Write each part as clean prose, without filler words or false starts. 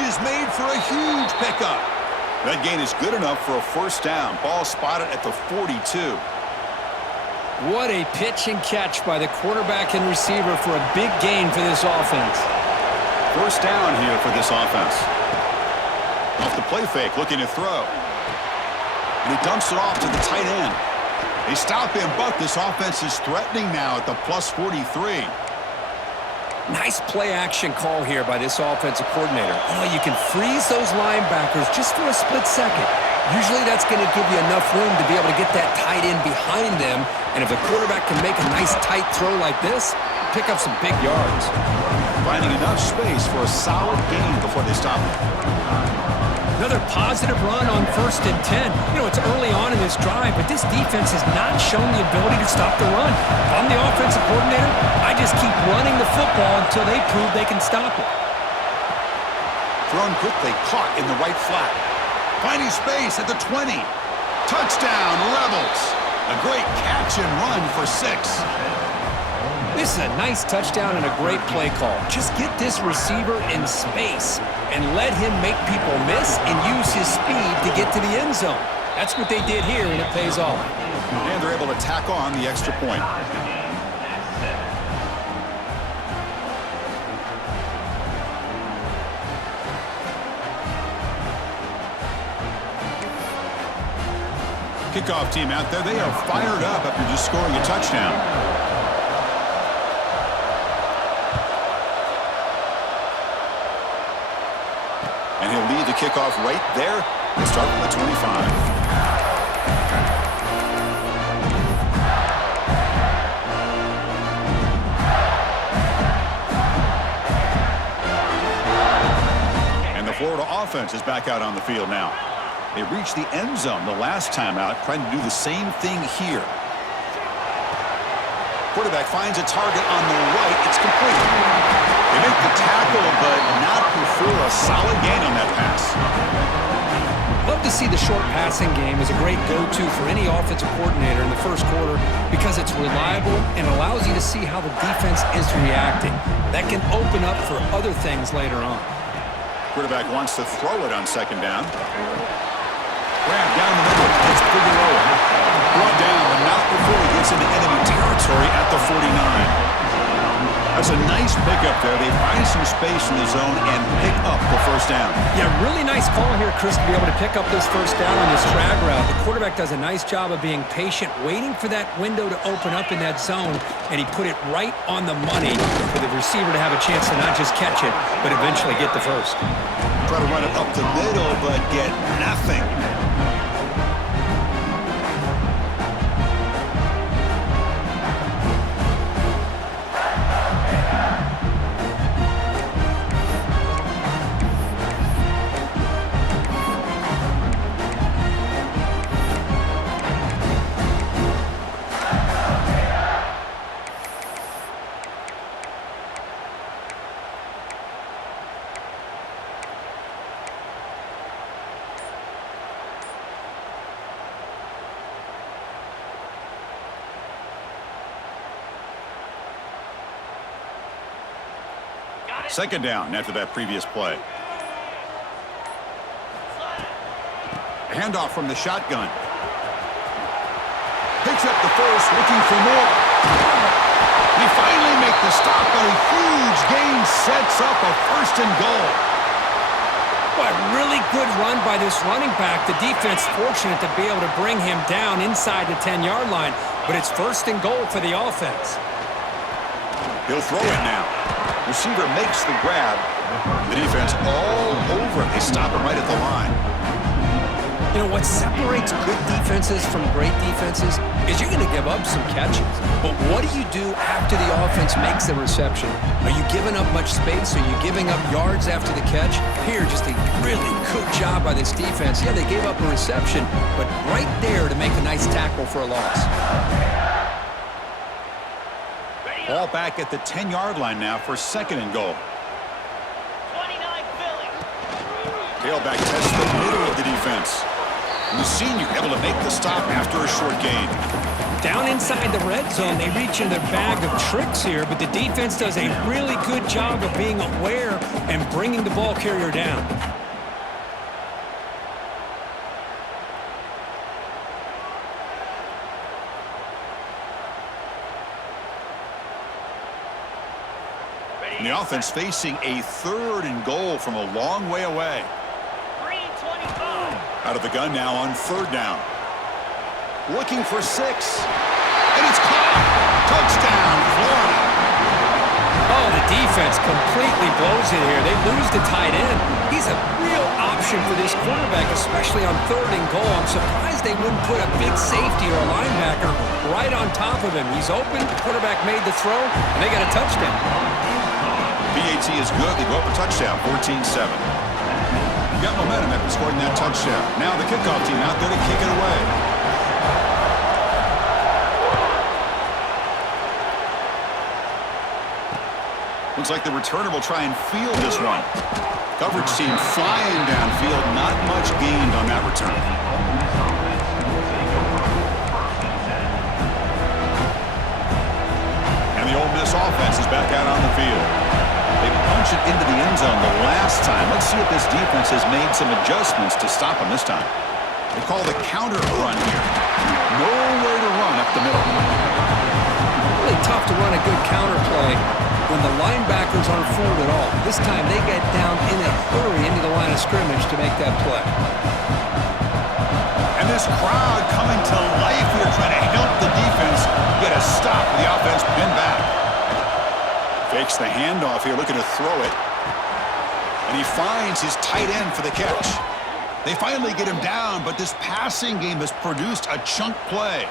is made for a huge pickup. That gain is good enough for a first down. Ball spotted at the 42. What a pitch and catch by the quarterback and receiver for a big gain for this offense. First down here for this offense. Off the play fake, looking to throw. And he dumps it off to the tight end. They stop him, but this offense is threatening now at the plus 43. Nice play-action call here by this offensive coordinator. You can freeze those linebackers just for a split second. Usually that's going to give you enough room to be able to get that tight end behind them. And if the quarterback can make a nice tight throw like this, pick up some big yards. Finding enough space for a solid gain before they stop him. Another positive run on 1st and 10. It's early on in this drive, but this defense has not shown the ability to stop the run. If I'm the offensive coordinator, I just keep running the football until they prove they can stop it. Thrown quickly, caught in the right flat. Finding space at the 20. Touchdown, Rebels. A great catch and run for 6. This is a nice touchdown and a great play call. Just get this receiver in space and let him make people miss and use his speed to get to the end zone. That's what they did here, and it pays off. And they're able to tack on the extra point. Kickoff team out there. They are fired up after just scoring a touchdown. And he'll lead the kickoff right there. They start from the 25. And the Florida offense is back out on the field now. They reached the end zone the last time out, trying to do the same thing here. Quarterback finds a target on the right. It's complete. They make the tackle, but not before a solid gain on that pass. Love to see the short passing game as a great go-to for any offensive coordinator in the first quarter because it's reliable and allows you to see how the defense is reacting. That can open up for other things later on. Quarterback wants to throw it on 2nd down. Grab down the middle. It's Figueroa. Brought down, but not before he gets into enemy territory at the 49. That's a nice pickup there. They find some space in the zone and pick up the first down. Yeah, really nice call here, Chris, to be able to pick up this first down on this drag route. The quarterback does a nice job of being patient, waiting for that window to open up in that zone, and he put it right on the money for the receiver to have a chance to not just catch it, but eventually get the first. Try to run it up the middle, but get nothing. Second down after that previous play. A handoff from the shotgun. Picks up the first, looking for more. They finally make the stop, but a huge gain sets up a 1st and goal. What a really good run by this running back. The defense fortunate to be able to bring him down inside the 10-yard line, but it's 1st and goal for the offense. He'll throw it now. Receiver makes the grab. The defense all over it. They stop him right at the line. What separates good defenses from great defenses is you're going to give up some catches. But what do you do after the offense makes the reception? Are you giving up much space? Are you giving up yards after the catch? Here, just a really good job by this defense. Yeah, they gave up a reception, but right there to make a nice tackle for a loss. Ball back at the 10-yard line now for 2nd and goal. 29 Philly. Tailback tests the middle of the defense. The senior able to make the stop after a short gain. Down inside the red zone, they reach in their bag of tricks here, but the defense does a really good job of being aware and bringing the ball carrier down. And the offense facing a 3rd and goal from a long way away. Out of the gun now on 3rd down. Looking for 6. And it's caught. Touchdown, Florida. Oh, the defense completely blows it here. They lose the tight end. He's a real option for this quarterback, especially on 3rd and goal. I'm surprised they wouldn't put a big safety or a linebacker right on top of him. He's open. The quarterback made the throw, and they got a touchdown. PAT is good. They go up a touchdown, 14-7. You got momentum after scoring that touchdown. Now the kickoff team out there to kick it away. Looks like the returner will try and field this one. Coverage team flying downfield. Not much gained on that return. And the Ole Miss offense is back out on the field. They punch it into the end zone the last time. Let's see if this defense has made some adjustments to stop them this time. They call the counter run here. Nowhere to run up the middle. Really tough to run a good counter play when the linebackers aren't fooled at all. This time they get down in a hurry into the line of scrimmage to make that play. And this crowd coming to life here trying to help the defense get a stop with the offense pinned back. Fakes the handoff here, looking to throw it. And he finds his tight end for the catch. They finally get him down, but this passing game has produced a chunk play.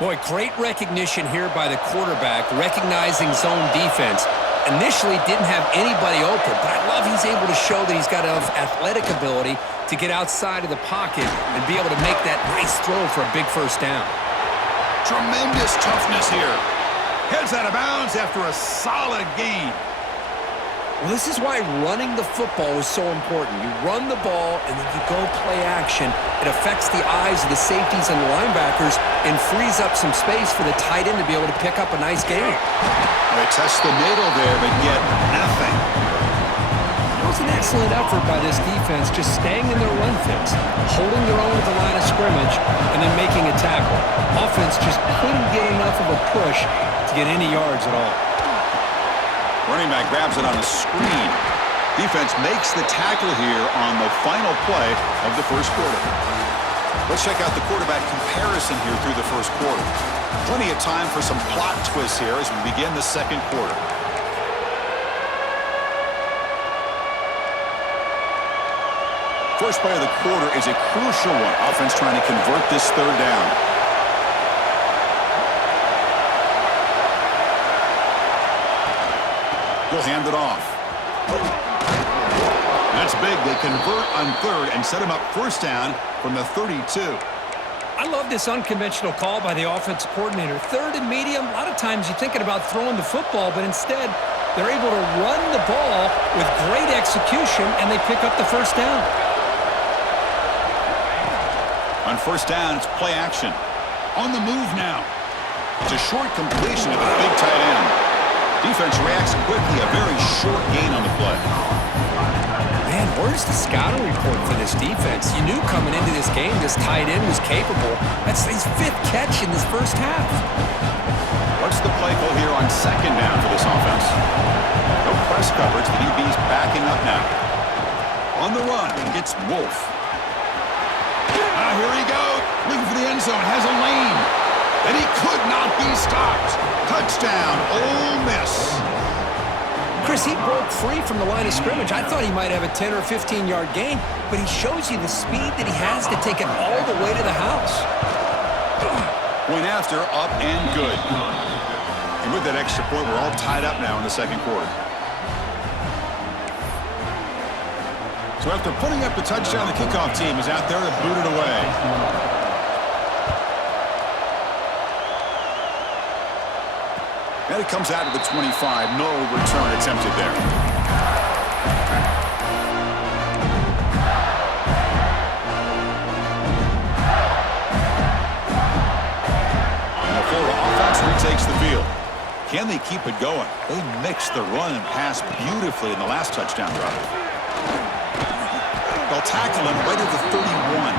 Boy, great recognition here by the quarterback, recognizing zone defense. Initially didn't have anybody open, but I love he's able to show that he's got enough athletic ability to get outside of the pocket and be able to make that nice throw for a big first down. Tremendous toughness here. Heads out of bounds after a solid gain. Well, this is why running the football is so important. You run the ball, and then you go play action. It affects the eyes of the safeties and the linebackers and frees up some space for the tight end to be able to pick up a nice gain. They test the middle there, but get nothing. It was an excellent effort by this defense, just staying in their run fits, holding their own at the line of scrimmage, and then making a tackle. Offense just couldn't get enough of a push to get any yards at all. Running back grabs it on a screen. Defense makes the tackle here on the final play of the first quarter. Let's check out the quarterback comparison here through the first quarter. Plenty of time for some plot twists here as we begin the second quarter. First play of the quarter is a crucial one. Offense trying to convert this 3rd down. He'll hand it off. That's big. They convert on 3rd and set him up first down from the 32. I love this unconventional call by the offensive coordinator. 3rd and medium, a lot of times you're thinking about throwing the football, but instead they're able to run the ball with great execution, and they pick up the first down. On first down, it's play action. On the move now. It's a short completion of the big tight end. Defense reacts quickly, a very short gain on the play. Man, where's the scouting report for this defense? You knew coming into this game this tight end was capable. That's his 5th catch in this first half. What's the play call here on 2nd down for this offense? No press coverage. The DB's backing up now. On the run, it's Wolf. Here he goes. Looking for the end zone. Has a lane. And he could not be stopped. Touchdown, Ole Miss. Chris, he broke free from the line of scrimmage. I thought he might have a 10 or 15-yard gain, but he shows you the speed that he has to take it all the way to the house. Point after, up and good. And with that extra point, we're all tied up now in the second quarter. So after putting up the touchdown, the kickoff team is out there to boot it away. And it comes out of the 25. No return attempted there. Can they keep it going? They mixed the run and pass beautifully in the last touchdown drive. They'll tackle him right at the 31.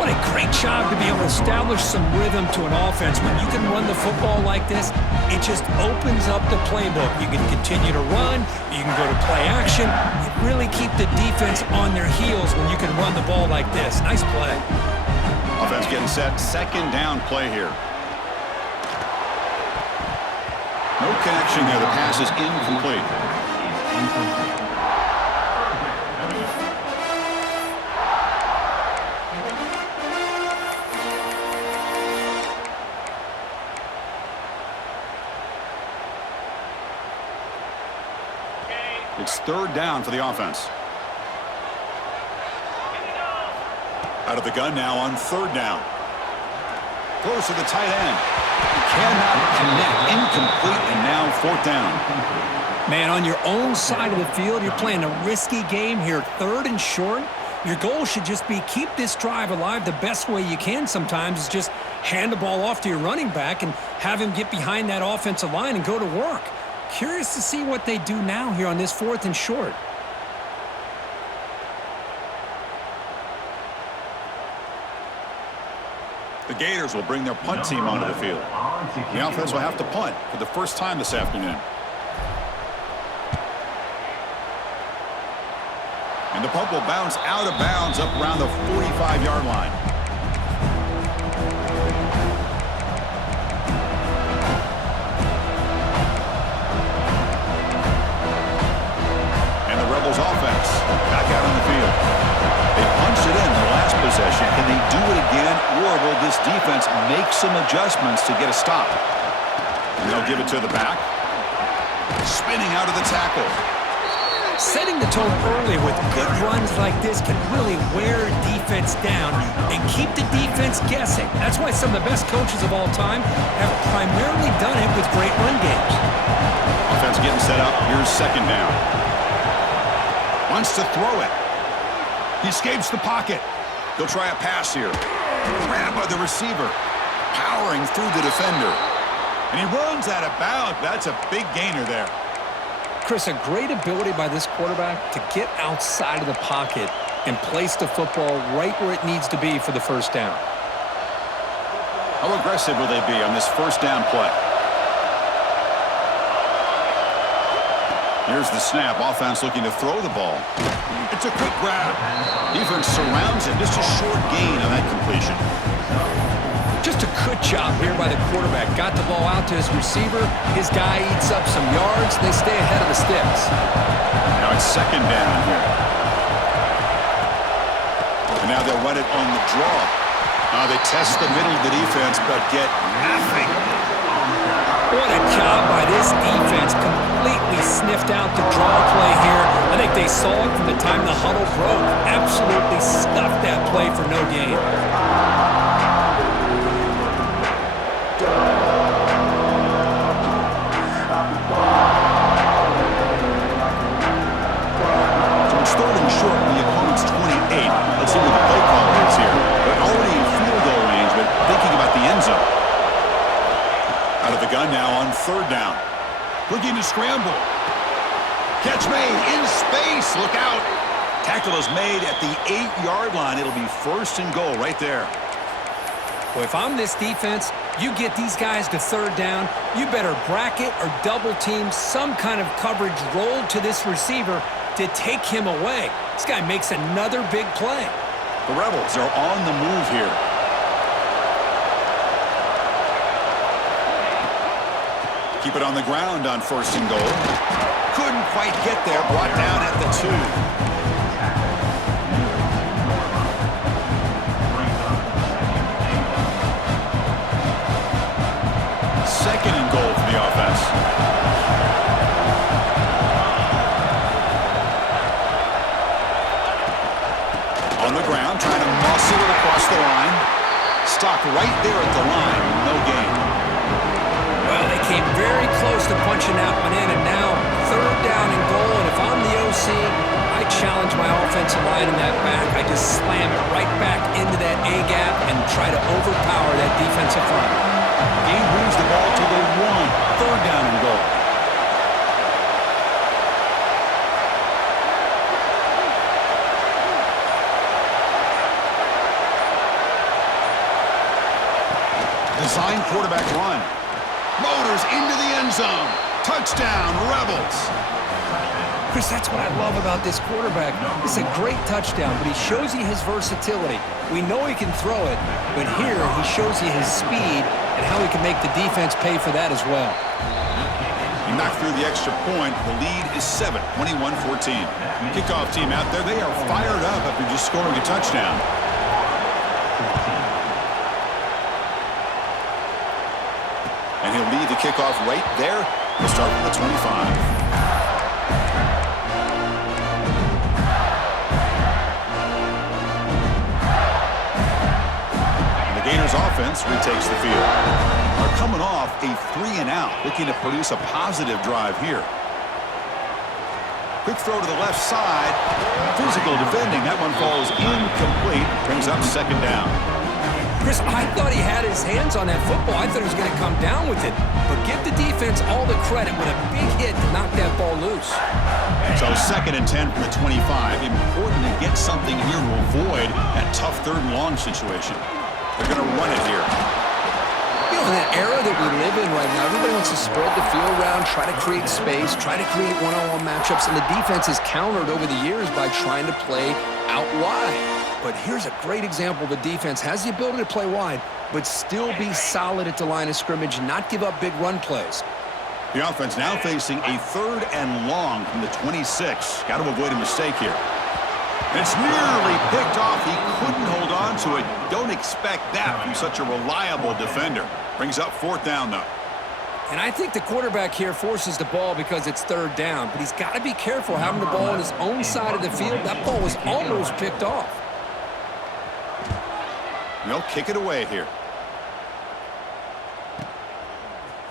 What a great job to be able to establish some rhythm to an offense. When you can run the football like this, it just opens up the playbook. You can continue to run. You can go to play action. You really keep the defense on their heels when you can run the ball like this. Nice play. Offense getting set. Second down play here. No connection there. The pass is incomplete. It's third down for the offense. Out of the gun now on third down. Close to the tight end. Cannot connect. Incomplete, and now fourth down. Man, on your own side of the field, you're playing a risky game here. Third and short. Your goal should just be keep this drive alive the best way you can sometimes is just hand the ball off to your running back and have him get behind that offensive line and go to work. Curious to see what they do now here on this fourth and short. The Gators will bring their punt team onto the field. The offense will have to punt for the first time this afternoon. And the punt will bounce out of bounds up around the 45-yard line. And the Rebels offense back out on the field. They punched it in their last possession. Can they do it again, or will this defense make some adjustments to get a stop? And they'll give it to the back. Spinning out of the tackle. Setting the tone early with good runs like this can really wear defense down and keep the defense guessing. That's why some of the best coaches of all time have primarily done it with great run games. Offense getting set up. Here's second down. Wants to throw it. He escapes the pocket. He'll try a pass here. Grabbed by the receiver. Powering through the defender. And he runs out of bounds. That's a big gainer there. Chris, a great ability by this quarterback to get outside of the pocket and place the football right where it needs to be for the first down. How aggressive will they be on this first down play? Here's the snap. Offense looking to throw the ball. It's a quick grab. Defense surrounds him. Just a short gain on that completion. Just a good job here by the quarterback. Got the ball out to his receiver. His guy eats up some yards. They stay ahead of the sticks. Now it's second down here. And now they'll run it on the draw. They test the middle of the defense, but get nothing. What a job by this defense. Completely sniffed out the draw play here. I think they saw it from the time the huddle broke. Absolutely stuffed that play for no gain. So it's third and short from the opponent's 28. Let's see what the play caller is here. They're already in field goal range, but thinking about the end zone. Out of the gun now on third down. Looking to scramble. Catch made in space. Look out. Tackle is made at the 8-yard line. It'll be first and goal right there. Well, if I'm this defense, you get these guys to third down, you better bracket or double team some kind of coverage rolled to this receiver to take him away. This guy makes another big play. The Rebels are on the move here. Keep it on the ground on first and goal. Couldn't quite get there. Brought down at the 2. Second and goal for the offense. On the ground, trying to muscle it across the line. Stopped right there at the line. No gain. Well, they came very close to punching that one in, and now third down and goal. And if I'm the OC, I challenge my offensive line in that back. I just slam it right back into that A-gap and try to overpower that defensive front. Gain moves the ball to the 1. Third down and goal. Design quarterback run. Motors into the end zone. Touchdown, Rebels. Chris, that's what I love about this quarterback. It's a great touchdown, but he shows you his versatility. We know he can throw it, but here he shows you his speed and how he can make the defense pay for that as well. He knocked through the extra point. The lead is 7, 21-14. Kickoff team out there, they are fired up after just scoring a touchdown. And he'll lead the kickoff right there. We'll start from the 25. Gators offense retakes the field. Are coming off a 3-and-out, looking to produce a positive drive here. Quick throw to the left side. Physical defending. That one falls incomplete. Brings up second down. Chris, I thought he had his hands on that football. I thought he was going to come down with it. But give the defense all the credit with a big hit to knock that ball loose. So 2nd and 10 from the 25. Important to get something here to avoid that tough 3rd and long situation. They're going to run it here. You know, in that era that we live in right now, everybody wants to spread the field around, try to create space, try to create one-on-one matchups, and the defense has countered over the years by trying to play out wide. But here's a great example. The defense has the ability to play wide, but still be solid at the line of scrimmage, not give up big run plays. The offense now facing a 3rd and long from the 26. Got to avoid a mistake here. It's nearly picked off. He couldn't hold on to it. Don't expect that from such a reliable defender. Brings up 4th down, though. And I think the quarterback here forces the ball because it's 3rd down, but he's got to be careful having the ball on his own side of the field. That ball was almost picked off. They'll kick it away here.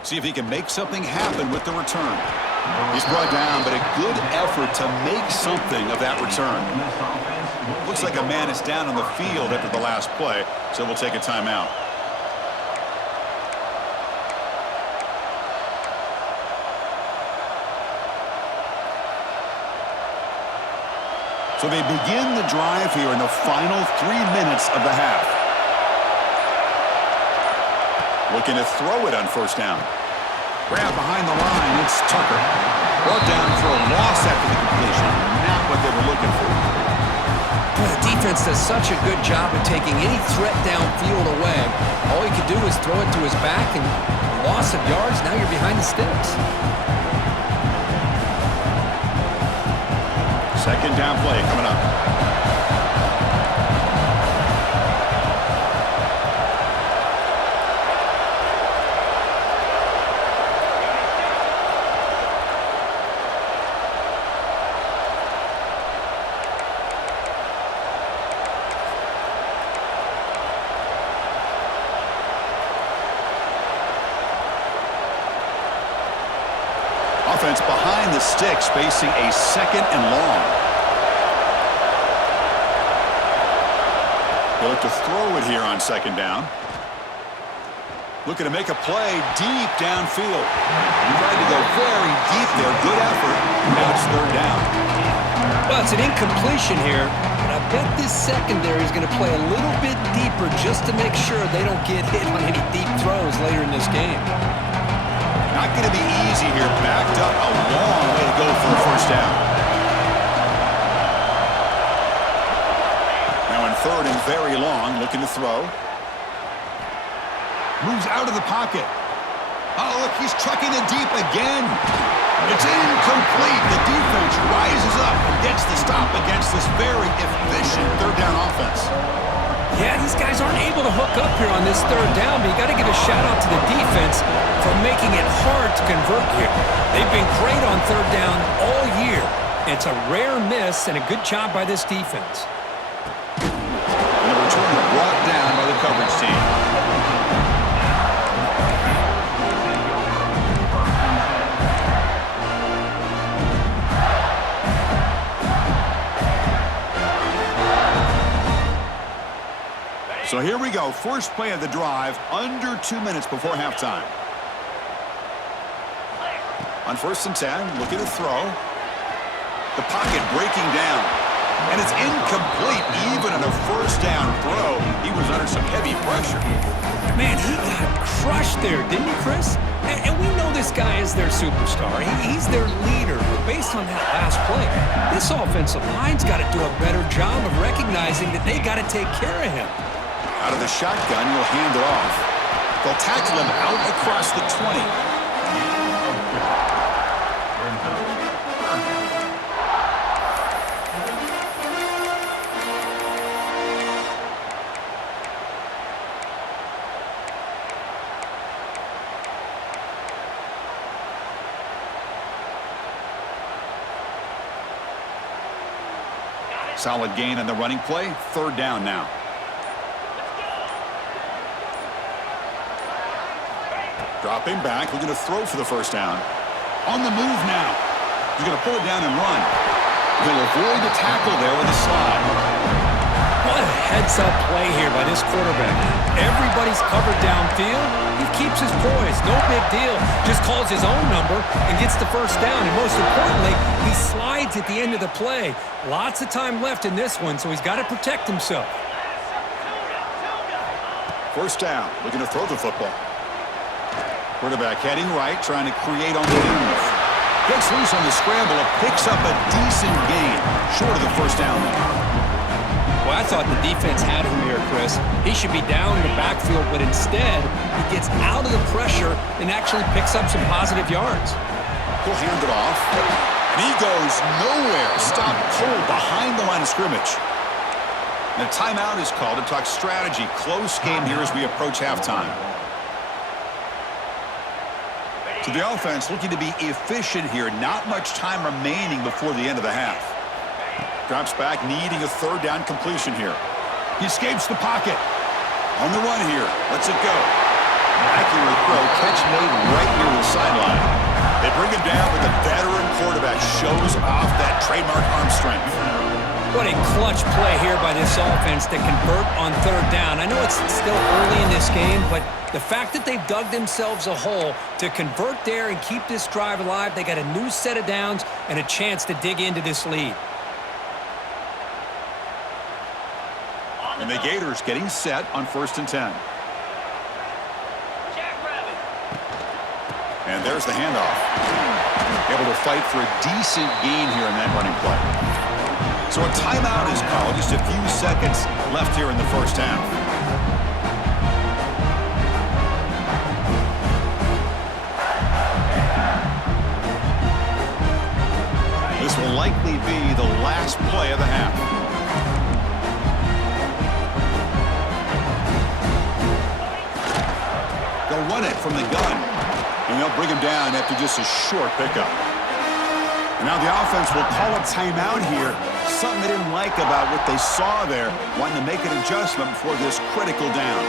See if he can make something happen with the return. He's brought down, but a good effort to make something of that return. Looks like a man is down on the field after the last play, so we'll take a timeout. So they begin the drive here in the final 3 minutes of the half. Looking to throw it on 1st down. Grab behind the line, it's Tucker. Brought down for a loss after the completion. Not what they were looking for. Boy, the defense does such a good job of taking any threat downfield away. All he could do is throw it to his back, and a loss of yards, now you're behind the sticks. 2nd down play coming up. Offense behind the sticks, facing a 2nd and long. They look to throw it here on 2nd down. Looking to make a play deep downfield. Tried to go very deep there. Good effort. Now it's 3rd down. Well, it's an incompletion here, but I bet this secondary is going to play a little bit deeper just to make sure they don't get hit on any deep throws later in this game. Not going to be easy here. Backed up a long way to go for a 1st down. Now in 3rd and very long, looking to throw. Moves out of the pocket. Oh, look, he's trucking it deep again. It's incomplete. The defense rises up and gets the stop against this very efficient 3rd down offense. Yeah, these guys aren't able to hook up here on this 3rd down, but you got to give a shout-out to the defense for making it hard to convert here. They've been great on 3rd down all year. It's a rare miss and a good job by this defense. And the return brought down by the coverage team. So here we go. First play of the drive, under 2 minutes before halftime. On 1st and 10, looking to throw. The pocket breaking down. And it's incomplete even on a first down throw. He was under some heavy pressure. Man, he got crushed there, didn't he, Chris? And we know this guy is their superstar. He's their leader. But based on that last play, this offensive line's got to do a better job of recognizing that they got to take care of him. Out of the shotgun, he'll hand it off. They'll tackle him out across the 20. Solid gain on the running play. 3rd down now. Dropping back, looking to throw for the first down. On the move now. He's going to pull it down and run. He'll avoid the tackle there with a slide. What a heads-up play here by this quarterback. Everybody's covered downfield. He keeps his poise. No big deal. Just calls his own number and gets the first down. And most importantly, he slides at the end of the play. Lots of time left in this one, so he's got to protect himself. First down. Looking to throw the football. Quarterback heading right, trying to create on the move. Gets loose on the scramble and picks up a decent gain. Short of the first down. Well, I thought the defense had him here, Chris. He should be down in the backfield, but instead, he gets out of the pressure and actually picks up some positive yards. He'll hand it off. And he goes nowhere. Stopped cold behind the line of scrimmage. And a timeout is called to talk strategy. Close game here as we approach halftime. So the offense looking to be efficient here. Not much time remaining before the end of the half. Drops back, needing a 3rd down completion here. He escapes the pocket. On the run here. Lets it go. Accurate throw. Catch made right near the sideline. They bring him down, but the veteran quarterback shows off that trademark arm strength. What a clutch play here by this offense to convert on 3rd down. I know it's still early in this game, but the fact that they've dug themselves a hole to convert there and keep this drive alive, they got a new set of downs and a chance to dig into this lead. And the Gators getting set on 1st and 10. And there's the handoff. Able to fight for a decent gain here in that running play. So a timeout is called. Just a few seconds left here in the first half. This will likely be the last play of the half. They'll run it from the gun, and they'll bring him down after just a short pickup. And now the offense will call a timeout here. Something they didn't like about what they saw there, wanting to make an adjustment before this critical down.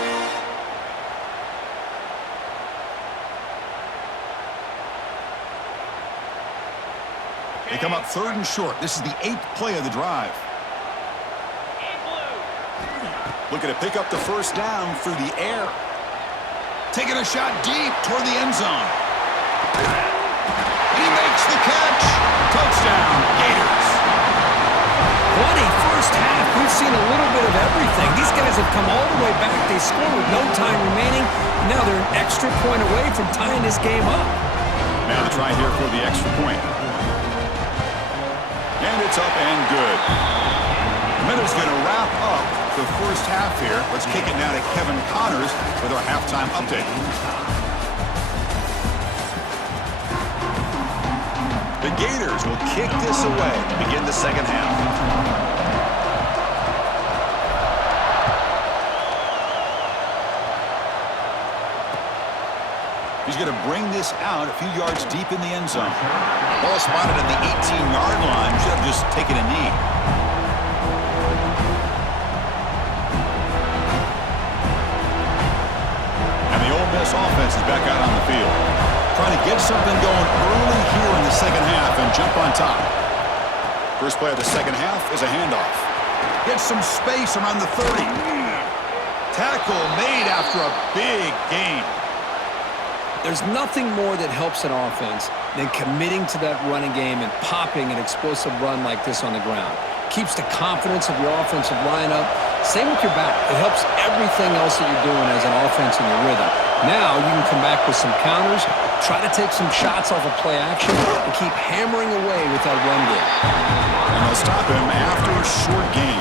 They come up 3rd and short. This is the 8th play of the drive. Looking to pick up the first down through the air. Taking a shot deep toward the end zone. And he makes the catch. Touchdown, Gators. What a first half. We've seen a little bit of everything. These guys have come all the way back. They scored with no time remaining. And now they're an extra point away from tying this game up. Now the try here for the extra point. And it's up and good. The minute's going to wrap up the first half here. Let's kick it now to Kevin Connors with our halftime update. The Gators will kick this away to begin the second half. He's going to bring this out a few yards deep in the end zone. Ball spotted at the 18-yard line. Should have just taken a knee. And the Ole Miss offense is back out on the field. Trying to get something going early here in the second half and jump on top. First play of the second half is a handoff. Gets some space around the 30. Tackle made after a big gain. There's nothing more that helps an offense than committing to that running game and popping an explosive run like this on the ground. Keeps the confidence of your offensive lineup. Same with your back. It helps everything else that you're doing as an offense in your rhythm. Now you can come back with some counters, try to take some shots off of play action, and keep hammering away with that run game. And they'll stop him after a short gain.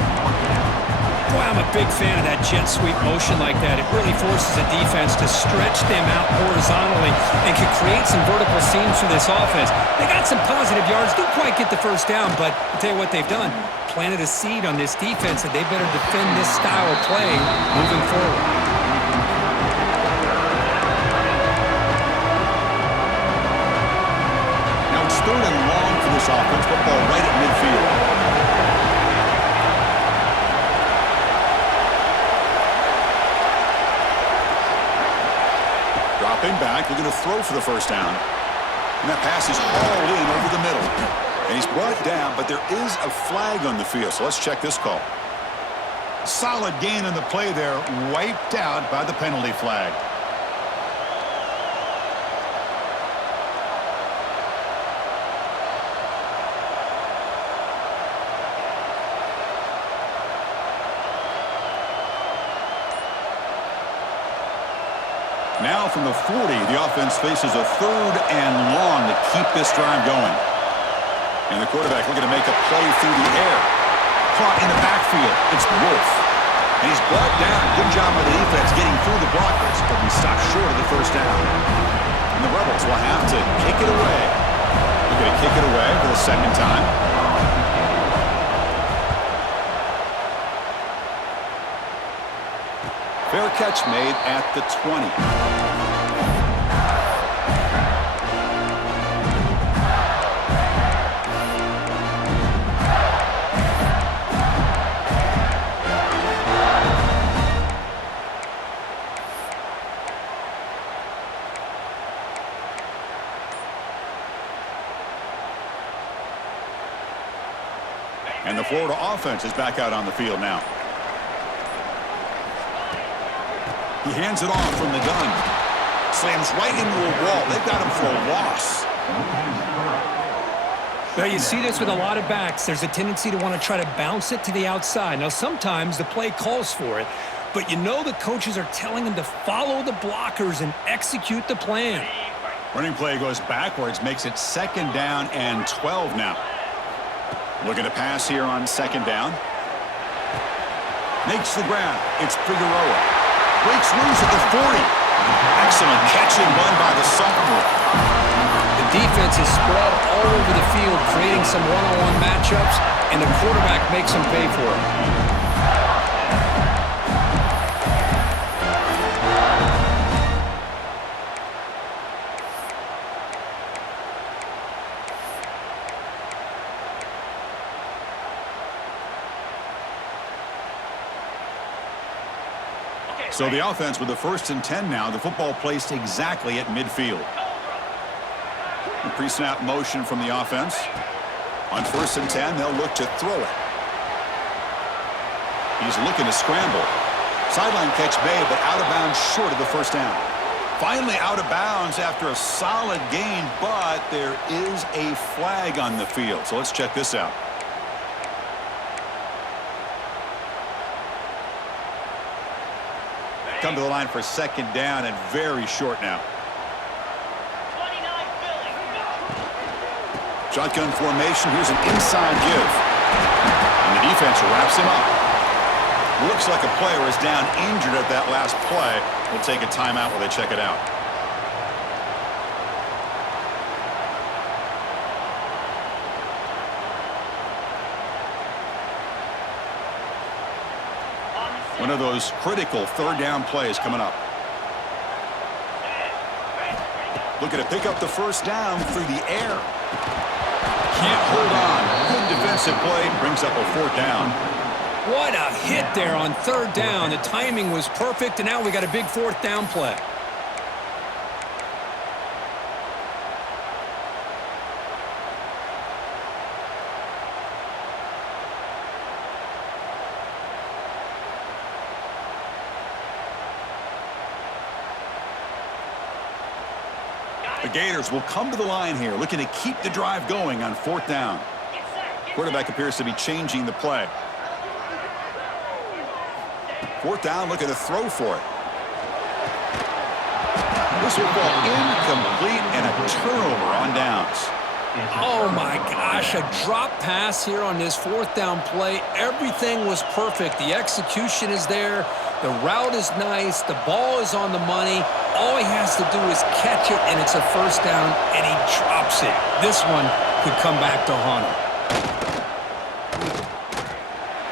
Boy, I'm a big fan of that jet sweep motion like that. It really forces a defense to stretch them out horizontally and can create some vertical seams for this offense. They got some positive yards, didn't quite get the first down, but I'll tell you what they've done. Planted a seed on this defense that they better defend this style of play moving forward. Now it's 3rd and long for this offense. Football right at midfield. Dropping back, looking to throw for the first down. And that pass is hauled in over the middle. And he's brought down, but there is a flag on the field. So let's check this call. Solid gain on the play there, wiped out by the penalty flag. Now from the 40, the offense faces a 3rd and long to keep this drive going. And the quarterback looking to make a play through the air. Caught in the backfield. It's Wolf. And he's brought down. Good job by the defense getting through the blockers, but we stopped short of the first down. And the Rebels will have to kick it away. They're going to kick it away for the second time. Fair catch made at the 20. And the Florida offense is back out on the field now. He hands it off from the gun. Slams right into a wall. They've got him for a loss. Well, you see this with a lot of backs. There's a tendency to want to try to bounce it to the outside. Now, sometimes the play calls for it, but you know the coaches are telling them to follow the blockers and execute the plan. Running play goes backwards, makes it 2nd down and 12 now. Looking to pass here on 2nd down. Makes the grab. It's Figueroa. Breaks loose at the 40. Excellent catch and run by the sophomore. The defense is spread all over the field, creating some one-on-one matchups, and the quarterback makes them pay for it. So the offense with the 1st and 10 now. The football placed exactly at midfield. The pre-snap motion from the offense. On 1st and 10, they'll look to throw it. He's looking to scramble. Sideline catch made, but out of bounds short of the first down. Finally out of bounds after a solid gain, but there is a flag on the field. So let's check this out. Come to the line for 2nd down and very short now. Shotgun formation. Here's an inside give. And the defense wraps him up. Looks like a player is down injured at that last play. We'll take a timeout while they check it out. One of those critical 3rd down plays coming up. Looking to pick up the first down through the air. Can't hold on. Good defensive play. Brings up a 4th down. What a hit there on 3rd down. The timing was perfect, and now we got a big 4th down play. The Gators will come to the line here, looking to keep the drive going on 4th down. Quarterback appears to be changing the play. 4th down, looking to throw for it. This will fall incomplete and a turnover on downs. Oh, my gosh, a drop pass here on this 4th down play. Everything was perfect. The execution is there. The route is nice. The ball is on the money. All he has to do is catch it, and it's a 1st down, and he drops it. This one could come back to haunt him.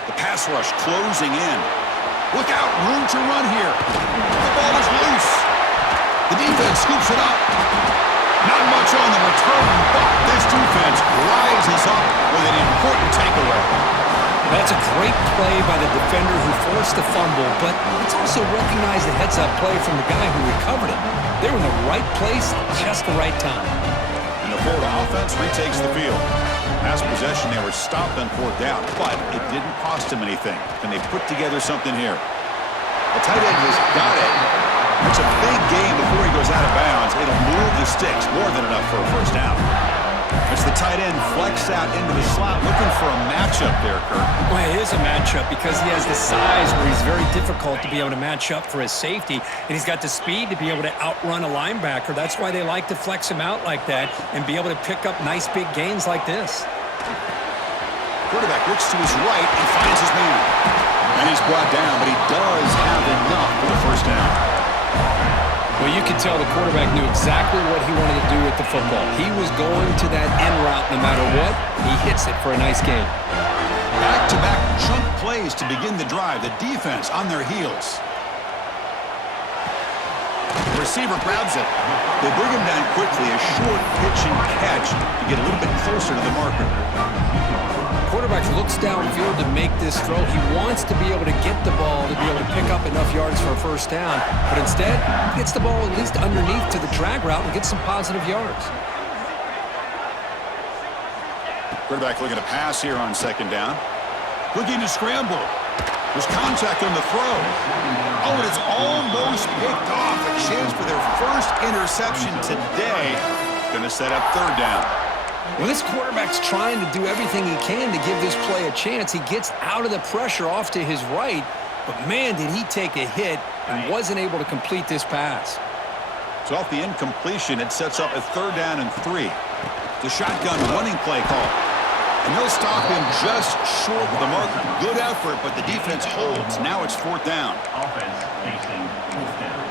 The pass rush closing in. Look out, room to run here. The ball is loose. The defense scoops it up. Not much on the return, but this defense rises up with an important takeaway. That's a great play by the defender who forced the fumble, but let's also recognize the heads-up play from the guy who recovered it. They were in the right place at just the right time. And the Florida offense retakes the field. Last possession, they were stopped on 4th down, but it didn't cost them anything. And they put together something here. The tight end has got it. It's a big gain before he goes out of bounds. It'll move the sticks, more than enough for a 1st down. As the tight end flex out into the slot, looking for a matchup there, Kurt. Well, it is a matchup because he has the size where he's very difficult to be able to match up for his safety, and he's got the speed to be able to outrun a linebacker. That's why they like to flex him out like that and be able to pick up nice big gains like this. Quarterback looks to his right and finds his man. And he's brought down, but he does have enough for the 1st down. Well, you could tell the quarterback knew exactly what he wanted to do with the football. He was going to that end route no matter what. He hits it for a nice gain. Back-to-back chunk plays to begin the drive. The defense on their heels. The receiver grabs it. They bring him down quickly. A short pitch and catch to get a little bit closer to the marker. Quarterback looks downfield to make this throw. He wants to be able to get the ball to be able to pick up enough yards for a 1st down, but instead, he gets the ball at least underneath to the drag route and gets some positive yards. Quarterback looking to pass here on 2nd down. Looking to scramble. There's contact on the throw. Oh, and it's almost picked off. A chance for their first interception today. Going to set up 3rd down. Well, this quarterback's trying to do everything he can to give this play a chance. He gets out of the pressure off to his right, but man, did he take a hit and wasn't able to complete this pass. So off the incompletion, it sets up a 3rd down and 3. The shotgun running play call. And they'll stop him just short of the marker. Good effort, but the defense holds. Now it's 4th down. Offense facing 4th down.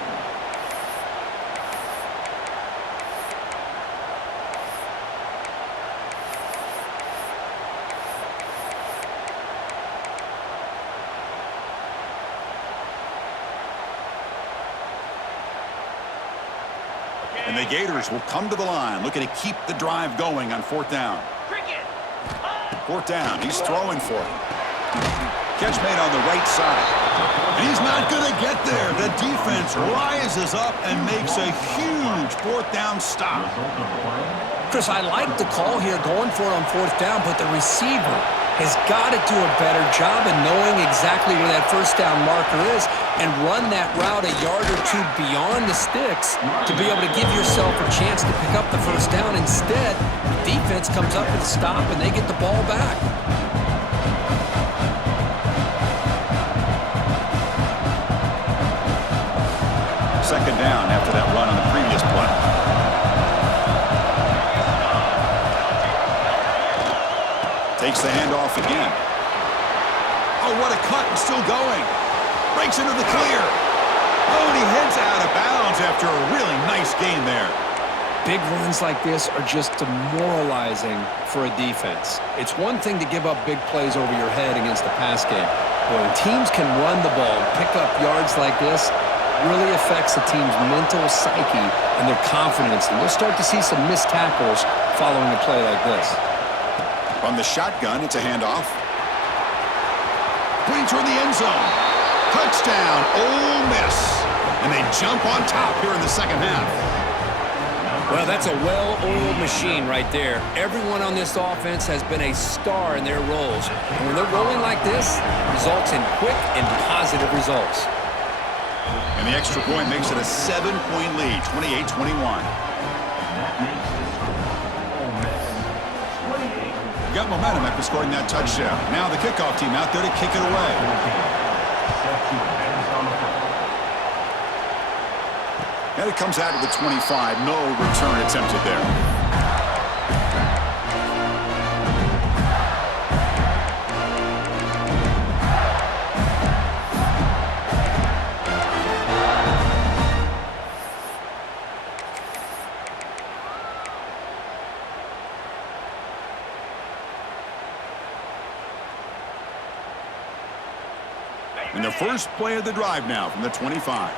And the Gators will come to the line, looking to keep the drive going on 4th down. 4th down, he's throwing for it. Catch made on the right side. And he's not going to get there. The defense rises up and makes a huge 4th down stop. Chris, I like the call here going for it on 4th down, but the receiver has got to do a better job of knowing exactly where that 1st down marker is and run that route a yard or 2 beyond the sticks to be able to give yourself a chance to pick up the 1st down. Instead, the defense comes up with a stop and they get the ball back. Second down after that run on the previous play. Takes the handoff again. Oh, what a cut, and still going. Breaks into the clear. Oh, and he heads out of bounds after a really nice gain there. Big runs like this are just demoralizing for a defense. It's one thing to give up big plays over your head against the pass game. But when teams can run the ball, pick up yards like this, really affects the team's mental psyche and their confidence. And we'll start to see some missed tackles following a play like this. From the shotgun, it's a handoff. Pointing toward the end zone. Touchdown, Ole Miss. And they jump on top here in the second half. Well, that's a well-oiled machine right there. Everyone on this offense has been a star in their roles. And when they're rolling like this, results in quick and positive results. And the extra point makes it a 7-point lead, 28-21. got momentum after scoring that touchdown. Now the kickoff team out there to kick it away. And it comes out to the 25. No return attempted there. And the first play of the drive now from the 25.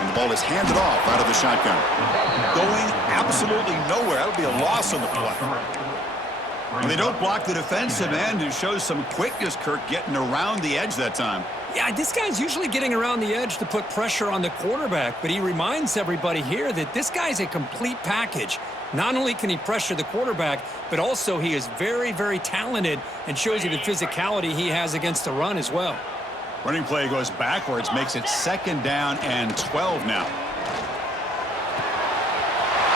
And the ball is handed off out of the shotgun. Going absolutely nowhere. That would be a loss on the play. And they don't block the defensive end, who shows some quickness, Kirk, getting around the edge that time. Yeah, this guy's usually getting around the edge to put pressure on the quarterback, but he reminds everybody here that this guy's a complete package. Not only can he pressure the quarterback, but also he is very, very talented and shows you the physicality he has against the run as well. Running play goes backwards, makes it second down and 12 now.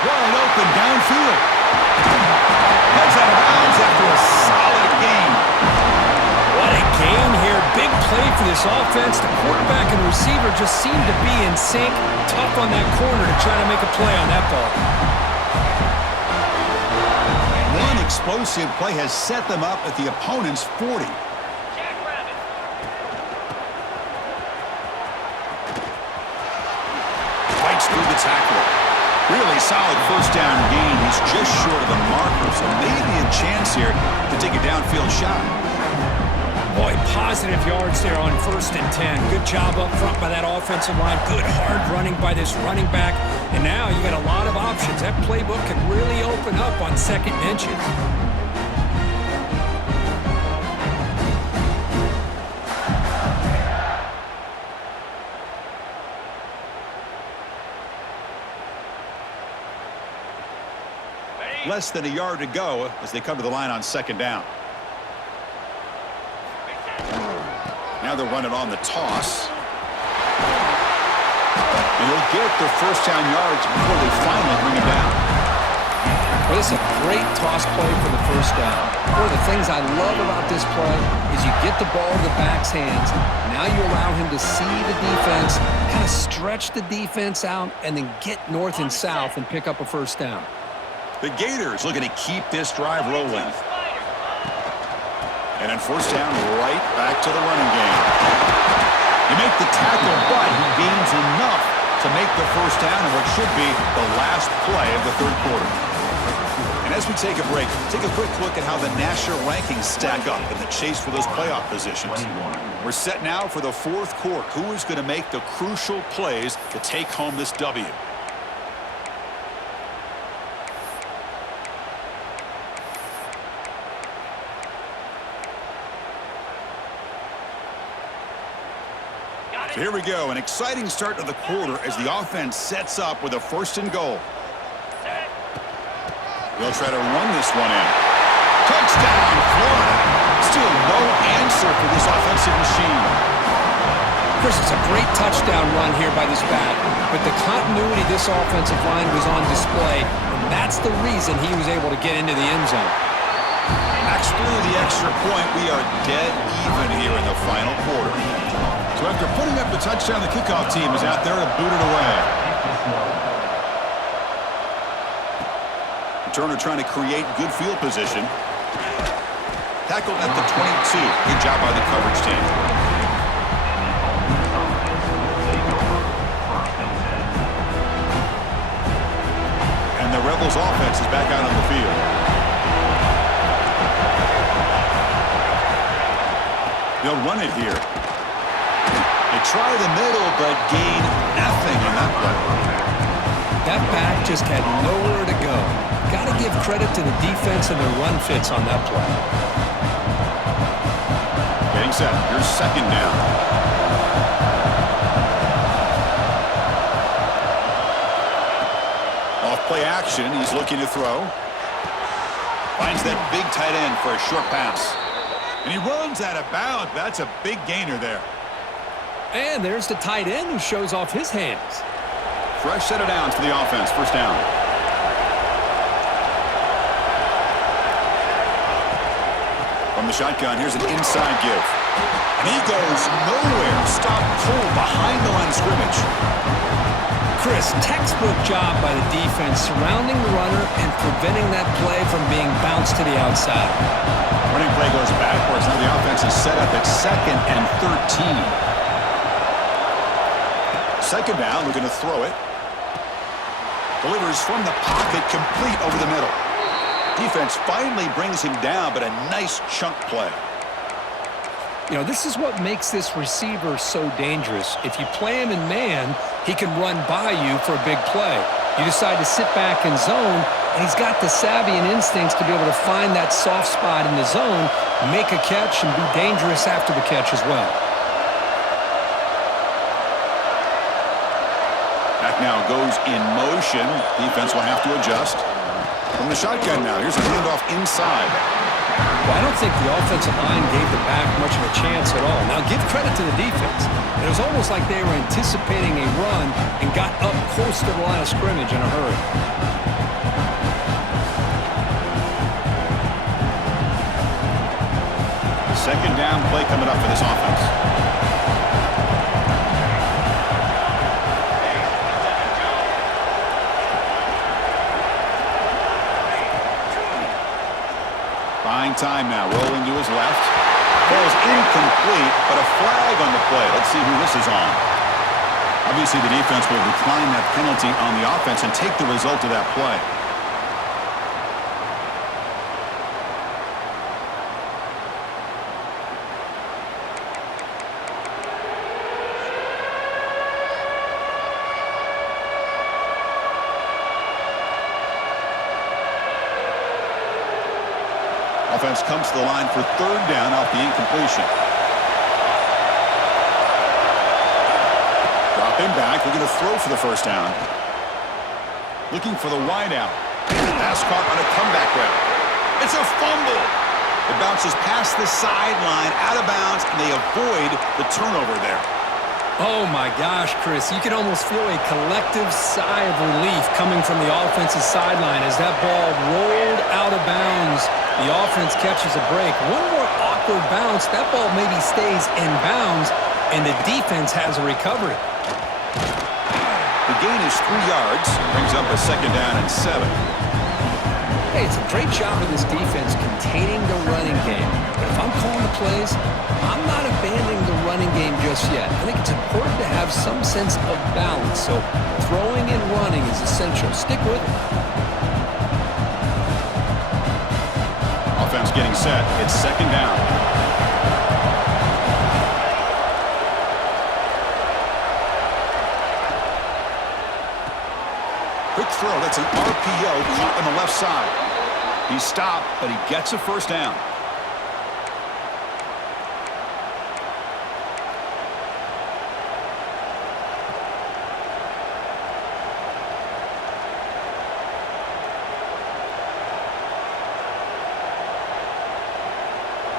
Wide open downfield. Heads out of bounds after a solid gain. What a gain here. Big play for this offense. The quarterback and receiver just seem to be in sync. Tough on that corner to try to make a play on that ball. One explosive play has set them up at the opponent's 40. Fights through the tackle. Really solid first down gain. He's just short of the marker, so maybe a chance here to take a downfield shot. Boy, positive yards there on 1st and 10. Good job up front by that offensive line. Good hard running by this running back. And now you got a lot of options. That playbook can really open up on second and inches. Less than a yard to go as they come to the line on second down. Now they're running on the toss. And he'll get their first down yards before they finally bring him down. Well, this is a great toss play for the first down. One of the things I love about this play is you get the ball in the back's hands. Now you allow him to see the defense, kind of stretch the defense out, and then get north and south and pick up a first down. The Gators looking to keep this drive rolling. And then first down, right back to the running game. You make the tackle, but he gains enough to make the first down in what should be the last play of the third quarter. And as we take a break, take a quick look at how the national rankings stack up in the chase for those playoff positions. We're set now for the fourth quarter. Who is going to make the crucial plays to take home this W? So here we go, an exciting start to the quarter as the offense sets up with a 1st and goal. They'll try to run this one in. Touchdown, Florida. Still no answer for this offensive machine. Chris, it's a great touchdown run here by this back, but the continuity of this offensive line was on display, and that's the reason he was able to get into the end zone. Max through the extra point. We are dead even here in the final quarter. So after putting up the touchdown, the kickoff team is out there to boot it away. Turner trying to create good field position. Tackled at the 22. Good job by the coverage team. And the Rebels offense is back out on the field. They'll run it here. They try the middle, but gain nothing on that play. That back just had nowhere to go. Got to give credit to the defense and their run fits on that play. Getting set. Here's second down. Off play action. He's looking to throw. Finds that big tight end for a short pass. And he runs out of bounds. That's a big gainer there. And there's the tight end who shows off his hands. Fresh set of downs for the offense. First down. From the shotgun, here's an inside give. And he goes nowhere. Stop cold behind the line of scrimmage. Chris, textbook job by the defense surrounding the runner and preventing that play from being bounced to the outside. Running play goes backwards. Now the offense is set up at 2nd and 13. Second down, looking to throw it. Delivers from the pocket, complete over the middle. Defense finally brings him down, but a nice chunk play. You know, this is what makes this receiver so dangerous. If you play him in man, he can run by you for a big play. You decide to sit back in zone, and he's got the savvy and instincts to be able to find that soft spot in the zone, make a catch, and be dangerous after the catch as well. Back now goes in motion. Defense will have to adjust. From the shotgun now, here's a handoff inside. Well, I don't think the offensive line gave the back much of a chance at all. Now, give credit to the defense. It was almost like they were anticipating a run and got up close to the line of scrimmage in a hurry. Second down play coming up for this offense. Buying time now, rolling to his left. Ball's incomplete, but a flag on the play. Let's see who this is on. Obviously, the defense will decline that penalty on the offense and take the result of that play. Offense comes to the line for third down off the incompletion. Dropping back, looking to throw for the first down. Looking for the wide out. Pass caught on a comeback route. It's a fumble. It bounces past the sideline, out of bounds, and they avoid the turnover there. Oh, my gosh, Chris. You can almost feel a collective sigh of relief coming from the offensive sideline as that ball rolled out of bounds. The offense catches a break. One more awkward bounce. That ball maybe stays in bounds, and the defense has a recovery. The gain is 3 yards. Brings up a second down and 7. Hey, it's a great job of this defense containing the running game. But if I'm calling the plays, I'm not abandoning the running game just yet. I think it's important to have some sense of balance. So throwing and running is essential. Stick with it. Offense getting set. It's second down. Quick throw. That's an RPO caught on the left side. He stopped, but he gets a first down.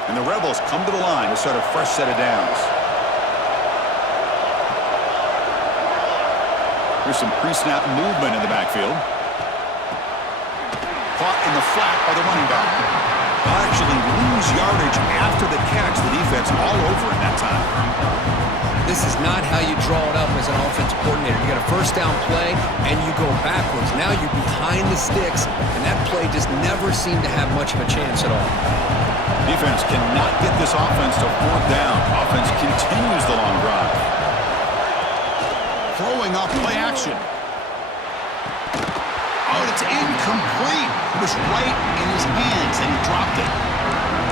And the Rebels come to the line to start a fresh set of downs. Here's some pre-snap movement in the backfield. Caught in the flat by the running back. They'll actually lose yardage after the catch. The defense all over in that time. This is not how you draw it up as an offensive coordinator. You got a first down play, and you go backwards. Now you're behind the sticks, and that play just never seemed to have much of a chance at all. Defense cannot get this offense to fourth down. Offense continues the long drive. Throwing off play action. Oh, it's incomplete. It was right in his hands, and he dropped it.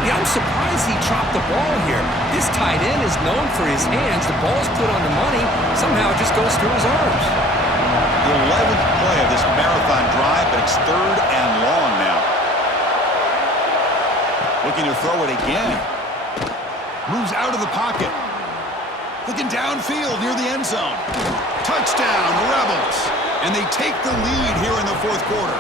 Yeah, I'm surprised he dropped the ball here. This tight end is known for his hands. The ball's put on the money. Somehow it just goes through his arms. The 11th play of this marathon drive, but it's third and long now. Looking to throw it again. Moves out of the pocket. Looking downfield near the end zone. Touchdown, Rebels. And they take the lead here in the fourth quarter.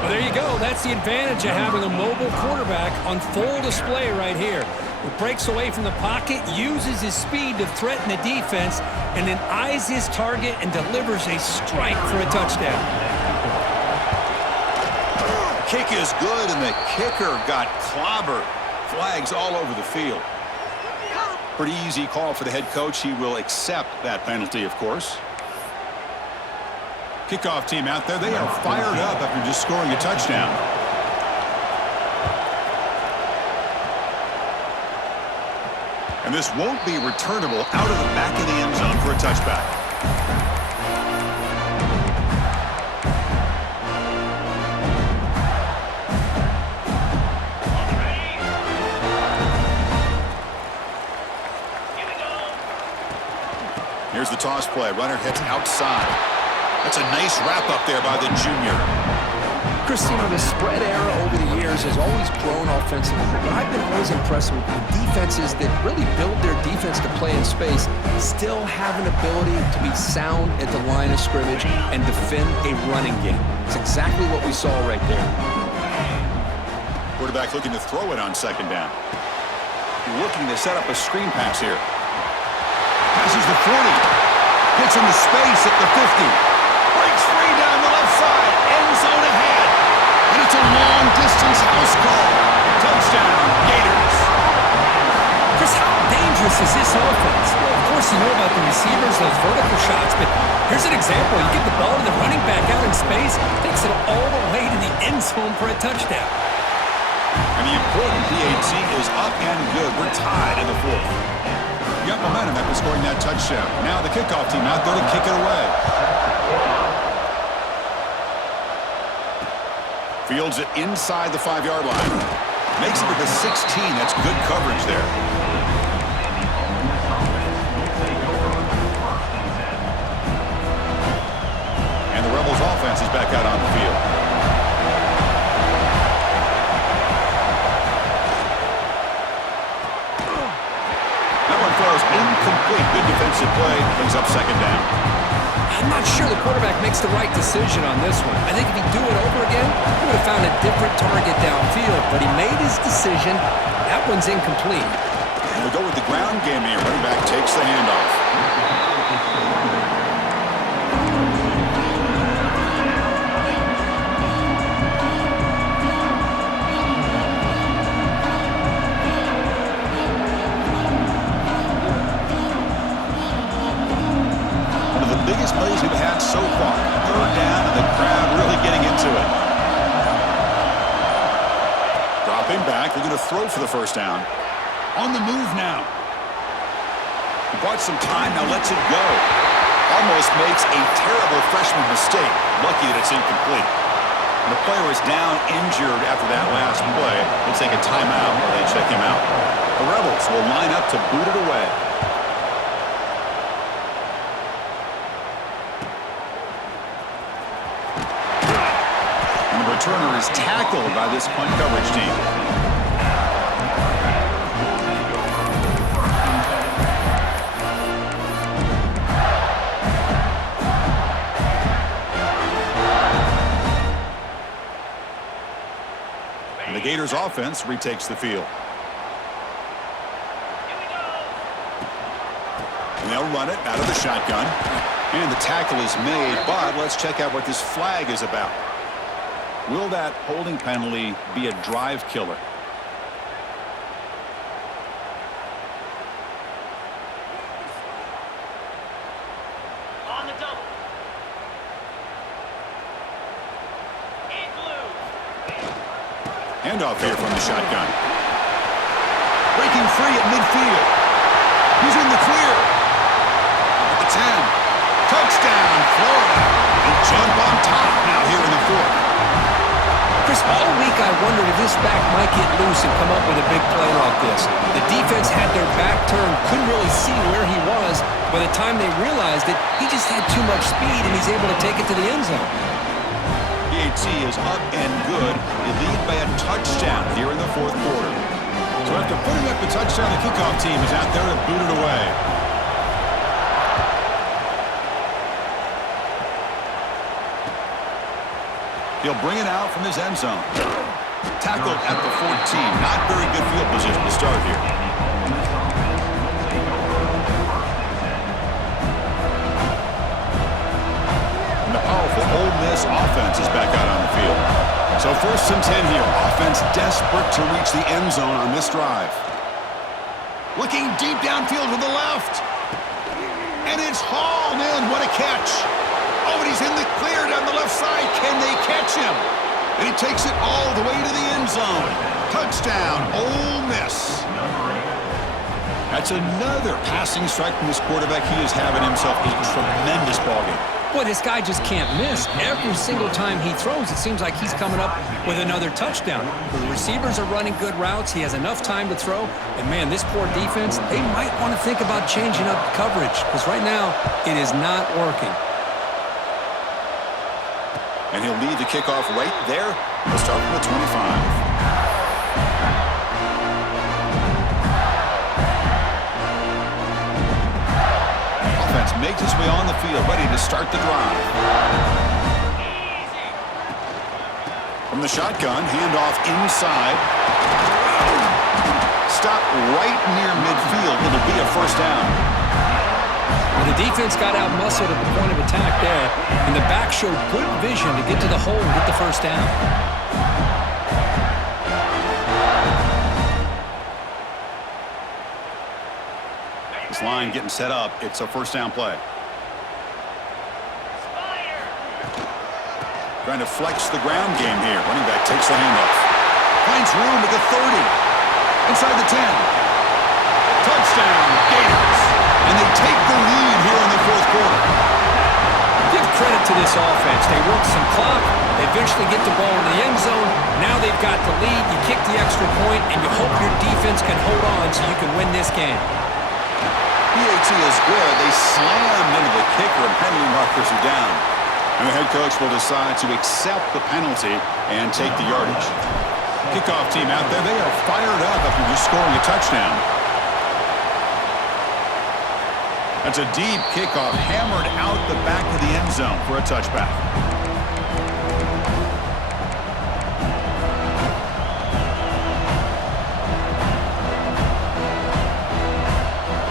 Well, there you go. That's the advantage of having a mobile quarterback on full display right here. He breaks away from the pocket, uses his speed to threaten the defense, and then eyes his target and delivers a strike for a touchdown. Kick is good, and the kicker got clobbered. Flags all over the field. Pretty easy call for the head coach. He will accept that penalty, of course. Kickoff team out there. They are fired up after just scoring a touchdown. And this won't be returnable out of the back of the end zone for a touchback. Here's the toss play. Runner hits outside. That's a nice wrap up there by the junior. Christine, the spread era over the years has always grown offensively, but I've been always impressed with the defenses that really build their defense to play in space, still have an ability to be sound at the line of scrimmage and defend a running game. It's exactly what we saw right there. Quarterback looking to throw it on second down. Looking to set up a screen pass here. Passes the 40. Hits into space at the 50. Breaks free down the left side. End zone ahead. And it's a long-distance house call. Touchdown, Gators. Chris, how dangerous is this offense? Well, of course, you know about the receivers, those vertical shots, but here's an example. You get the ball to the running back out in space, takes it all the way to the end zone for a touchdown. And the important PAT is up and good. We're tied in the fourth. Got momentum after scoring that touchdown. Now the kickoff team out there to kick it away. Fields it inside the 5-yard line. Makes it to the 16. That's good coverage there. And the Rebels offense is back out on the field. Incomplete. Good defensive play. Brings up second down. I'm not sure the quarterback makes the right decision on this one. I think if he'd do it over again, he would have found a different target downfield. But he made his decision. That one's incomplete. And we go with the ground game here. Running back takes the handoff. Biggest plays we've had so far. Third down, and the crowd really getting into it. Dropping back, they're going to throw for the first down. On the move now. He bought some time, now lets it go. Almost makes a terrible freshman mistake. Lucky that it's incomplete. And the player is down injured after that last play. They take a timeout while they check him out. The Rebels will line up to boot it away. Turner is tackled by this punt coverage team. And the Gators offense retakes the field. And they'll run it out of the shotgun. And the tackle is made, but let's check out what this flag is about. Will that holding penalty be a drive killer? On the double. Handoff here from the shotgun. Breaking free at midfield. He's in the clear. At the 10. Touchdown, Florida. They jump on top now here in the fourth. Chris, all week I wondered if this back might get loose and come up with a big play like this. The defense had their back turned, couldn't really see where he was. By the time they realized it, he just had too much speed, and he's able to take it to the end zone. PAT is up and good. They lead by a touchdown here in the fourth quarter. So after putting up the touchdown, the kickoff team is out there to boot it away. He'll bring it out from his end zone. Tackled at the 14. Not very good field position to start here. And the powerful Ole Miss offense is back out on the field. So 1st and 10 here. Offense desperate to reach the end zone on this drive. Looking deep downfield to the left. And it's hauled in. What a catch. Oh, and he's in the clear down the left side. Can they catch him? And he takes it all the way to the end zone. Touchdown, Ole Miss. That's another passing strike from this quarterback. He is having himself a tremendous ballgame. Boy, this guy just can't miss. Every single time he throws, it seems like he's coming up with another touchdown. The receivers are running good routes. He has enough time to throw. And, man, this poor defense, they might want to think about changing up coverage because right now it is not working. And he'll lead the kickoff right there. We'll start from the 25. Offense makes its way on the field, ready to start the drive. From the shotgun, handoff inside. Stop right near midfield. It'll be a first down. Well, the defense got out-muscled at the point of attack there, and the back showed good vision to get to the hole and get the first down. This line getting set up. It's a first down play. Trying to flex the ground game here. Running back takes the handoff. Finds room at the 30. Inside the 10. Touchdown, Gators. And they take the lead here in the fourth quarter. Give credit to this offense. They work some clock. They eventually get the ball in the end zone. Now they've got the lead. You kick the extra point, and you hope your defense can hold on so you can win this game. PAT is good. They slammed into the kicker, and penalty markers are down. And the head coach will decide to accept the penalty and take the yardage. Kickoff team out there. They are fired up after just scoring a touchdown. That's a deep kickoff, hammered out the back of the end zone for a touchback.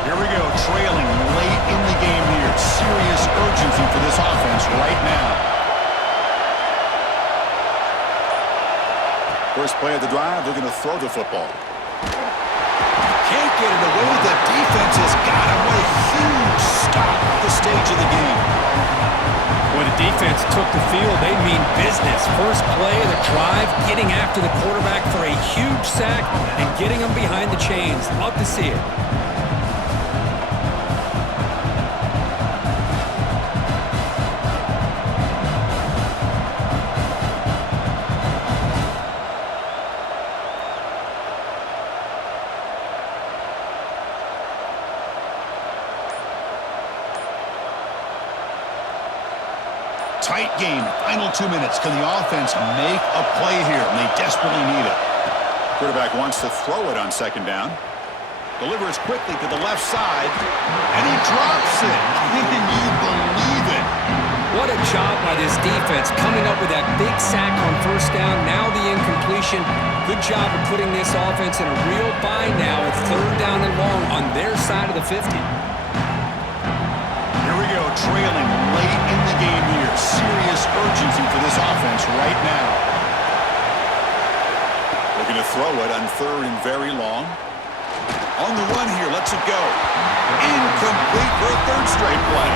Here we go, trailing late in the game here. Serious urgency for this offense right now. First play of the drive, they're going to throw the football. Can't get it away. The defense has got him. What a huge stop at the stage of the game. When the defense took the field, they mean business. First play of the drive, getting after the quarterback for a huge sack and getting him behind the chains. Love to see it. Tight game, final 2 minutes. Can the offense make a play here? And they desperately need it. Quarterback wants to throw it on second down. Delivers quickly to the left side, and he drops it. Can you believe it? What a job by this defense coming up with that big sack on first down. Now the incompletion. Good job of putting this offense in a real bind now with third down and long on their side of the 50. Here we go, trailing late in the game here. Serious urgency for this offense right now. Looking to throw it on third and very long. On the run here, lets it go. Incomplete for a third straight play.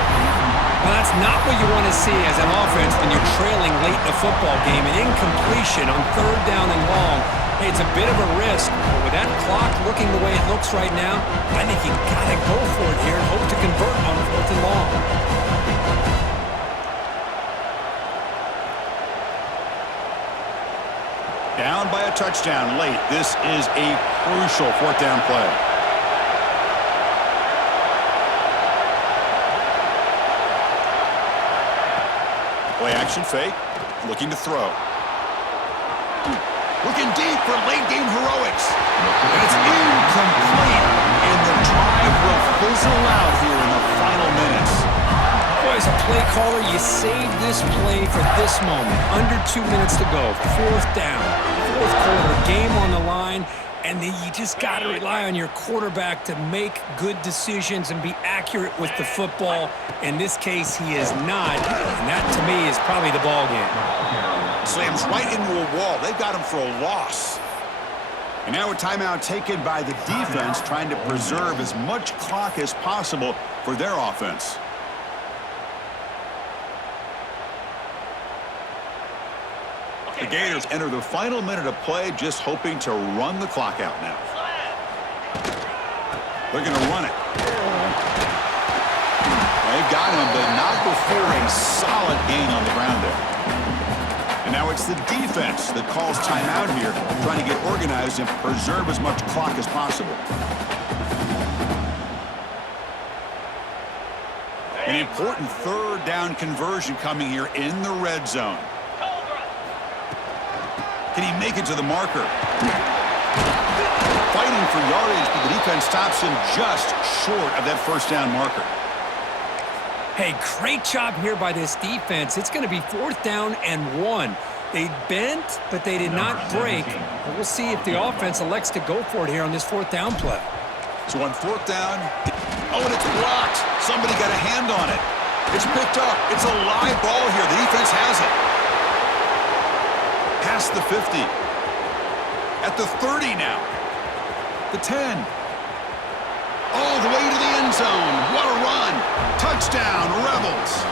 Well, that's not what you want to see as an offense when you're trailing late in a football game. An incompletion on third down and long. Hey, it's a bit of a risk, but with that clock looking the way it looks right now, I think you've got to go for it here and hope to convert on fourth and long. Down by a touchdown late. This is a crucial fourth down play. Play action fake. Looking to throw. Looking deep for late game heroics. And it's incomplete. And the drive will fizzle out here in the final minutes. Boy, as a play caller, you save this play for this moment. Under 2 minutes to go. Fourth down. Fourth quarter. Game on the line. And then you just got to rely on your quarterback to make good decisions and be accurate with the football. In this case, he is not. And that, to me, is probably the ball game. Slams right into a wall. They've got him for a loss. And now a timeout taken by the defense, trying to preserve as much clock as possible for their offense. The Gators enter the final minute of play, just hoping to run the clock out now. They're going to run it. They've got him, but not before a solid gain on the ground there. And now it's the defense that calls timeout here, trying to get organized and preserve as much clock as possible. An important third down conversion coming here in the red zone. Can he make it to the marker? Fighting for yardage, but the defense stops him just short of that first down marker. Hey, great job here by this defense. It's going to be 4th down and 1. They bent, but they did not break. We'll see if the offense elects to go for it here on this 4th down play. So on 4th down, oh, and it's blocked. Somebody got a hand on it. It's picked up. It's a live ball here. The defense has it. Past the 50. At the 30 now. The 10. All the way to the end zone. What a run. Touchdown, Rebels.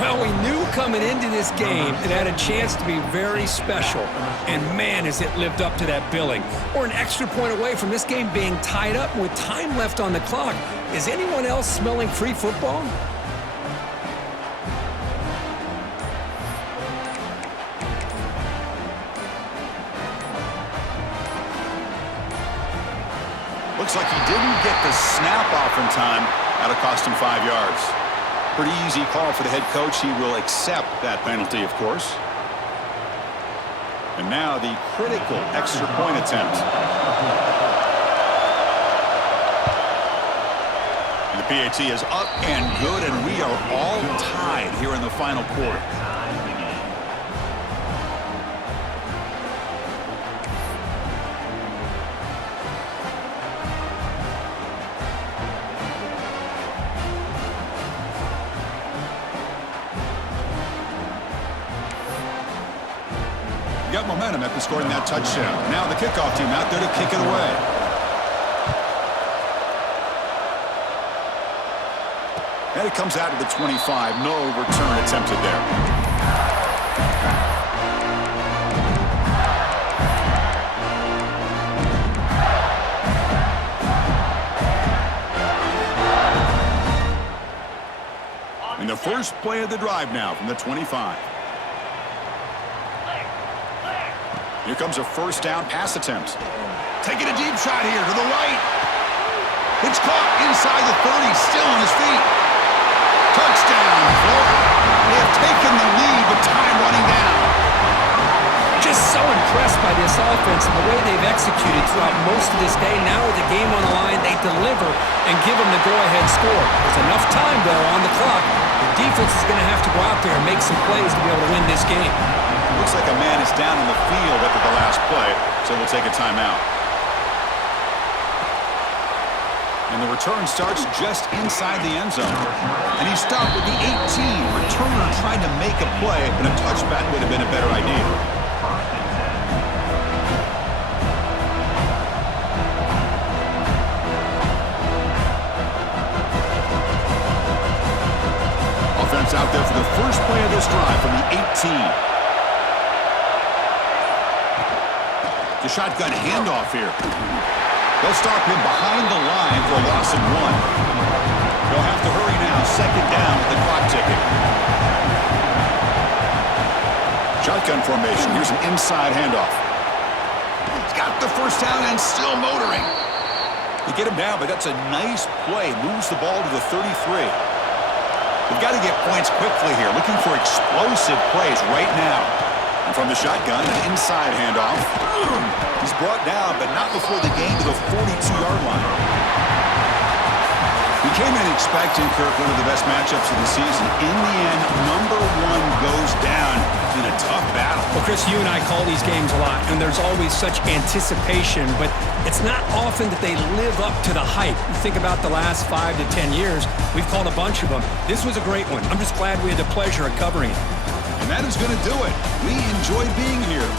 Well, we knew coming into this game it had a chance to be very special. And man, has it lived up to that billing. We're an extra point away from this game being tied up with time left on the clock. Is anyone else smelling free football? Looks like he didn't get the snap off in time. That'll cost him 5 yards. Pretty easy call for the head coach. He will accept that penalty, of course. And now the critical extra point attempt. And the PAT is up and good, and we are all tied here in the final quarter. Got momentum after scoring that touchdown. Now the kickoff team out there to kick it away. And it comes out to the 25. No return attempted there. And the first play of the drive now from the 25. Here comes a first down pass attempt. Taking a deep shot here to the right. It's caught inside the 30, still on his feet. Touchdown, Florida. They have taken the lead, but time running down. Just so impressed by this offense and the way they've executed throughout most of this day. Now with the game on the line, they deliver and give them the go-ahead score. There's enough time, though, on the clock. The defense is going to have to go out there and make some plays to be able to win this game. Looks like a man is down in the field after the last play, so we'll take a timeout. And the return starts just inside the end zone. And he stopped with the 18. Returner trying to make a play, and a touchback would have been a better idea. Offense out there for the first play of this drive from the 18. The shotgun handoff here. They'll stop him behind the line for a loss of 1. They'll have to hurry now. Second down with the clock ticking. Shotgun formation. Here's an inside handoff. He's got the first down and still motoring. They get him down, but that's a nice play. Moves the ball to the 33. They've got to get points quickly here. Looking for explosive plays right now. And from the shotgun, an inside handoff. He's brought down, but not before the gain to the 42-yard line. He came in expecting, Kirk, one of the best matchups of the season. In the end, number one goes down in a tough battle. Well, Chris, you and I call these games a lot, and there's always such anticipation, but it's not often that they live up to the hype. You think about the last 5 to 10 years, we've called a bunch of them. This was a great one. I'm just glad we had the pleasure of covering it. And that is going to do it. We enjoyed being here.